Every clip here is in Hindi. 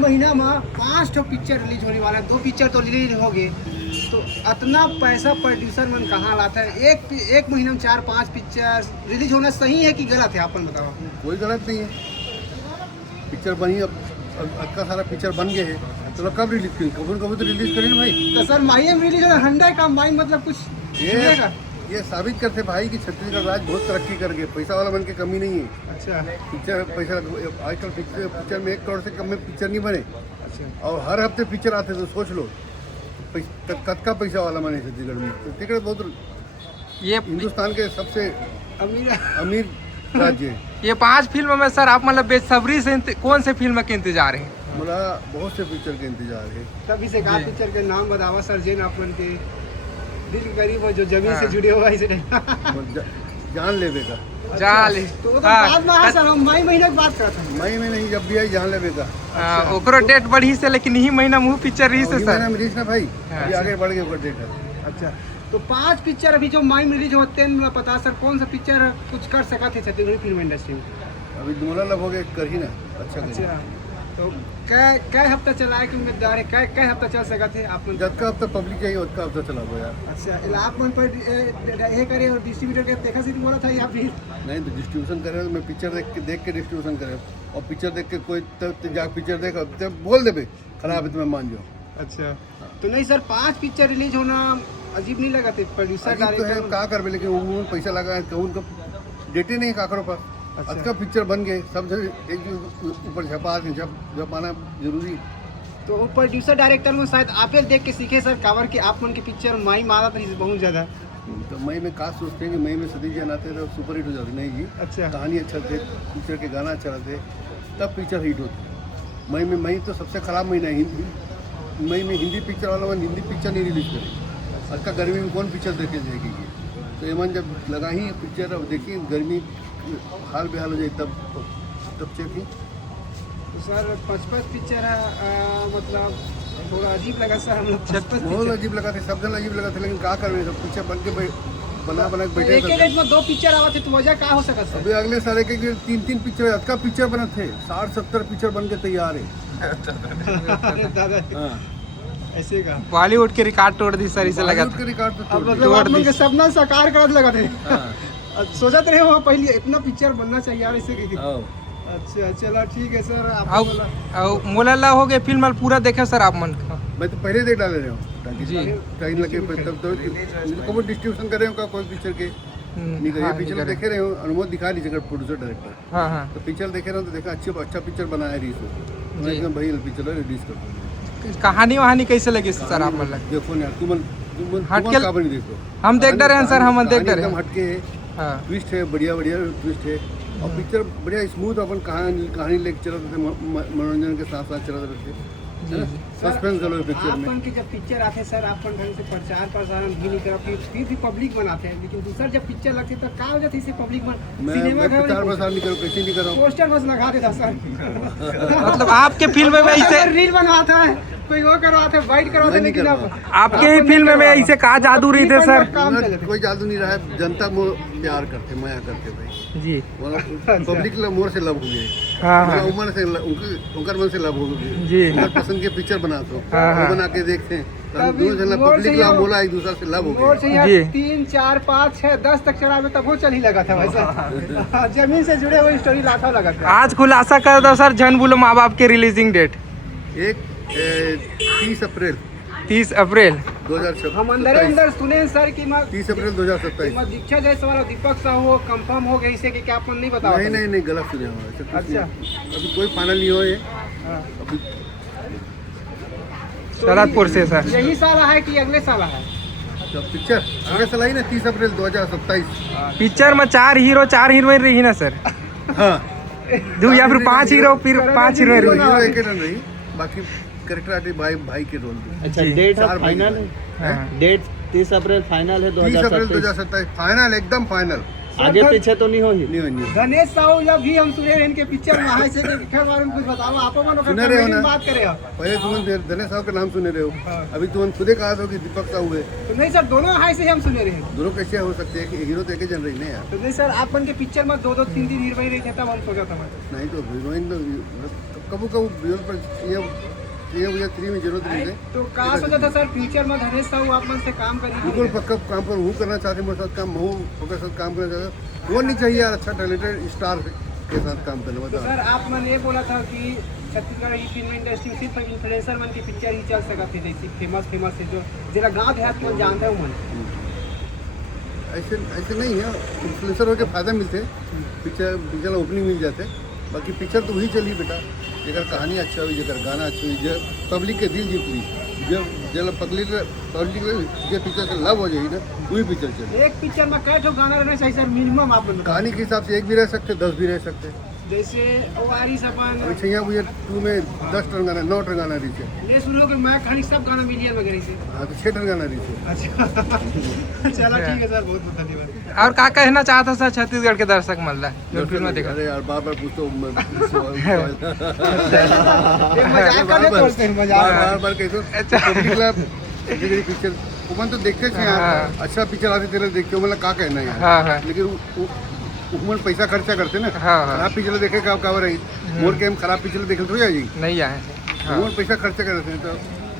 महीना में 5 ठो पिक्चर रिलीज होने वाला है, 2 पिक्चर तो रिलीज हो गए, तो इतना पैसा प्रोड्यूसर मन कहाँ लाता है? एक महीना में 4-5 पिक्चर रिलीज होना सही है कि गलत है? अपन बताओ। कोई गलत नहीं है, पिक्चर बनी, अब इतना सारा पिक्चर बन गए हैं, तो कब रिलीज करें? कभी तो रिलीज करें भाई। तो सर माई में रिलीज होना हंड्रेड का माई मतलब कुछ ये साबित करते भाई कि छत्तीसगढ़ राज्य बहुत तरक्की कर गए, पैसा वाला बन के कमी नहीं है। अच्छा, पिक्चर पैसा आजकल पिक्चर में 1 करोड़ से कम में पिक्चर नहीं बने, अच्छा। और हर हफ्ते पिक्चर आते, तो सोच लो कद का पैसा वाला बने छत्तीसगढ़ में। छत्तीसगढ़ बहुत ये हिंदुस्तान के सबसे अमीर राज्य है। ये 5 फिल्म में सर आप मतलब बेसब्री से कौन से फिल्म के इंतजार है? मला बहुत से पिक्चर के इंतजार है। तभी से कहा पिक्चर के नाम बतावा सर, जिन अपन के दिल गरीब हो, जो जमीन से जुड़े हुआ इसे जान लेवे का। जान तो बाद में आ सर, हम मई महीने की बात करते हैं। मई में नहीं, जब भी आई जान लेवे का। ओकरो डेट बढ़ी से, लेकिन यही महीना मुँह पिक्चर रही से सर। महीना में रिलीज ना भाई, अभी आगे बढ़ गए ओकर डेट है। अच्छा, तो 5 पिक्चर अभी जो मई में रिलीज होते हैं, मतलब पता सर कौन सा पिक्चर कुछ कर सका थे छत्तीसगढ़ी फिल्म इंडस्ट्री में? अभी दोनों लग हो गए, कर ही ना अच्छा कर। अच्छा, तो कै हफ्ता चला है कि उम्मीदवार कै हफ्ता चल सका थे आप लोग? जब का हफ्ता पब्लिक चाहिए उसका हफ्ता चला गया यार। अच्छा, आप मन पर ये करे और डिस्ट्रीब्यूटर के देखा से बोला था या फिर नहीं? तो डिस्ट्रीब्यूशन करे, मैं पिक्चर देख के डिस्ट्रीब्यूशन करे, और पिक्चर देख के कोई तब जा पिक्चर देखा तब बोल देवे खराब है तो मैं मान जाओ। अच्छा, तो नहीं सर 5 पिक्चर रिलीज होना अजीब नहीं लगा थे? प्रोड्यूसर डायरेक्टर क्या कर, लेकिन उन्होंने पैसा लगा, उनका डेटे नहीं का करो पास। अच्छा। अच्छा पिक्चर बन गए, सब एक ऊपर छपाना जरूरी। तो वो प्रोड्यूसर डायरेक्टर में शायद आप देख के सीखे सर, कावर के आप मन की पिक्चर माई मारा था बहुत ज़्यादा। तो मई में काश सोचते हैं कि मई में सदी जन आते तो सुपर हिट हो जाती। नहीं जी, अच्छा, कहानी अच्छा थे, पिक्चर के गाना अच्छा रहते, तब पिक्चर हिट होती। मई तो सबसे खराब महीना है। मई में हिंदी पिक्चर वाला हिंदी पिक्चर नहीं रिलीज करेगी। आज का गर्मी में कौन पिक्चर देखे जाएगी? तो एमन जब लगा ही पिक्चर, अब देखिए गर्मी हाल बेहाल हो जाए तब चेक। तो सर 55 पिक्चर है, मतलब थोड़ा अजीब लगा सर हम लोग। 56 बहुत अजीब लगा थे, सब जन अजीब लगा थे, लेकिन क्या कर रहे सब पिक्चर बन के बना के बैठे। एक डेट में 2 पिक्चर आवा थे, तो वजह क्या हो सका सर? अभी अगले साल एक 3 पिक्चर आज का पिक्चर बना थे, 60-70 पिक्चर बन के तैयार है। अरे दादा, हाँ, ऐसे का बॉलीवुड के रिकॉर्ड तोड़ दी सर, इसे लगा बॉलीवुड के रिकॉर्ड तो अब तोड़ मतलब आप लोग के सपना साकार करत लगा थे। हाँ। सोचत रहे हो पहले इतना पिक्चर बनना चाहिए यार ऐसे की। हाँ। अच्छा, चलो ठीक है सर। आप मोला हो गए फिल्म पूरा देखे सर आप मन का? मैं तो पहले देख डाले रहे हूँ जी। टाइम लगे तब तो डिस्ट्रीब्यूशन कर रहे हो कोई पिक्चर के नहीं करे। पिक्चर देखे रहे हो, अनुमोद दिखा लीजिए प्रोड्यूसर डायरेक्टर। हाँ हाँ, तो पिक्चर देखे रहे हो तो देखा अच्छा पिक्चर बनाया रिलीज हो एकदम भाई, पिक्चर रिलीज कर दो। कहानी वहानी कैसे लगी सर आप मतलब? देखो ना तुम हटके काबर नहीं देखो, हम देख रहे हैं सर, हम देख रहे एकदम हैं। हटके हाँ, ट्विस्ट है, बढ़िया ट्विस्ट है, और पिक्चर बढ़िया स्मूथ अपन कहानी लेके चल रहे थे, मनोरंजन के साथ साथ चल रहे थे। सस्पेंस करो पिक्चर में। आपन के जब पिक्चर आते सर, आपन ढंग से प्रचार प्रसारण भी नहीं करते, फिर भी पब्लिक बनाते हैं, लेकिन दूसरा जब पिक्चर लगती है तो क्या हो जाती है? पब्लिक सिनेमा घर प्रचार प्रसार नहीं करो, कैसे नहीं करो, पोस्टर बस लगा देता सर। मतलब आपके फिल्म में ऐसे रील बनवाता है, कोई वो करवाते हैं, वाइट करवाते हैं, लेकिन अब आपके ही फिल्म में ऐसे कहा जादू रही थे सर? कोई जादू नहीं रहा है, जनता मोर प्यार करते, माया करते भाई जी। पब्लिक मोर से लव हो गए। हाँ हाँ उम्र से उनका मन से लव हो गए जी। पसंद के पिक्चर बना दो, हाँ, हाँ। बना के देखते हैं, पब्लिक ला बोला एक दूसरे से लव हो मोर गया। से 3, 4, 5, 6, 10 तक चढ़ा में तब वो चल ही लगा था वैसा। जमीन से जुड़े हुए स्टोरी लाता लगा था। आज खुलासा कर दो सर, झन बोलो माँ बाप के रिलीजिंग डेट। एक 30 अप्रैल 30 अप्रैल 2027। हम अंदर सुने सर कि 30 अप्रैल 2027। दीक्षा जायसवाल दीपक साहू कंफर्म हो गए इसे कि क्या अपन नहीं बताओ? नहीं गलत सुने हो। अच्छा, अभी कोई फाइनल नहीं हो ये अभी। शरदपुर से सर। यही साल है कि अगले साल है? तो पिक्चर अगले साल आई ना 30 अप्रैल 2027। पिक्चर में 4 हीरो 4 हीरोइन रही ना सर? हाँ, दो या फिर 5 हीरो फिर 5 हीरोइन रही? हीरो एक ही रही, बाकी कैरेक्टर आर्टिस्ट भाई के रोल में। अच्छा, जी। डेट चार फाइनल है? हाँ। डेट 30 अप्रैल फाइनल है 30 अप्रैल 2027। 2027 फाइनल, एकदम फाइनल। आगे पीछे तो नहीं होगी? नहीं गणेश साहू जब भी हम सुने इनके पिक्चर में आए से के बारे में कुछ बताओ आप सुने रहे हो ना? बात करे हो। पहले तुम धनेश साहब का नाम सुने रहे हो, हाँ। अभी तुम खुदे कहा था कि दीपक साहू है। तो नहीं सर, दोनों हाई से हम सुने रहे हैं। दोनों कैसे हो सकते हैं कि हीरो तो एक ही जन रही ना यार? तो नहीं सर, आप के पिक्चर में 2-2, 3-3 हीरोइन रही थे तब हम सोचा था। नहीं तो हीरोइन तो कबू ये मुझे 3 में जरूरत नहीं है तो कहाँ सोचा था सर फ्यूचर में धनेश साहू आप मन से काम बिल्कुल करेंगे? पक्का काम पर हूँ करना चाहते मेरे साथ काम हूँ उनके साथ काम करना चाहता वो नहीं चाहिए यार अच्छा टैलेंटेड स्टार के साथ काम करना तो मतलब सर आप मन ये बोला था कि छत्तीसगढ़ की फिल्म इंडस्ट्री में सिर्फ इन्फ्लुएंसर मन की पिक्चर ही चल सकती है, जैसी फेमस है जो जरा गाँव देहात में जानते हो मन। ऐसे नहीं है इन्फ्लुएंसर होकर फायदा मिलते पिक्चर ओपनिंग मिल जाते बाकी पिक्चर तो वही चली बेटा जेकर कहानी अच्छा हुई जेकर गाना अच्छा हुई जो पब्लिक के दिल जीत ली जब पब्लिक जो पिक्चर से लव हो जाएगी ना वही पिक्चर चली। एक पिक्चर में कै ठो गाना रहना चाहिए सर मिनिमम आप बताओ? कहानी के हिसाब से 1 भी रह सकते 10 भी रह सकते जैसे वारिस अपन अभी छैया मुझे 2 में 10 टन गाना 9 टन गाना रही है ले शुरू हो गया मैं कहानी सब गाना मिलियन वगैरह से। हाँ तो 6 टन गाना रही है। अच्छा चलो ठीक है सर बहुत बहुत धन्यवाद। और का कहना चाहता सर छत्तीसगढ़ के दर्शक मतलब जो फिल्म में देखा? अरे यार बार पूछो ये मजाक कर रहे बोलते हैं मजाक। बार कैसे पिक्चर वो तो देखते थे यार अच्छा पिक्चर आते थे देखते हो मतलब का कहना है यार हाँ लेकिन उसमें पैसा खर्चा करते ना हाँ। खराब पिक्चर देखे का रही मोर के हम खराब पिक्चर देखे तो जाएगी नहीं आए हाँ। वो पैसा खर्चा करते हैं तो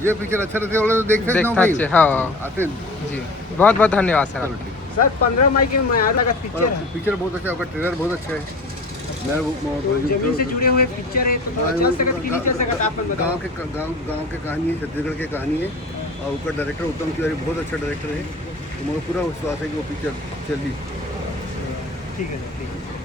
ये पिक्चर अच्छा रहते वो तो देखते ना देखता भाई अच्छे हाँ आते जी बहुत बहुत धन्यवाद सर। चलो ठीक सर 15 मई के मैं लगा पिक्चर है पिक्चर बहुत अच्छा होगा ट्रेलर बहुत अच्छा है जमीन से जुड़े हुए पिक्चर है तो थोड़ा चल सकता कि नहीं चल सकता आप बताओ? गांव के कहानी है छत्तीसगढ़ की कहानी है और उसका डायरेक्टर उत्तम तिवारी बहुत अच्छा डायरेक्टर है तो मुझे पूरा विश्वास है कि वो पिक्चर चली। ठीक है सर ठीक है।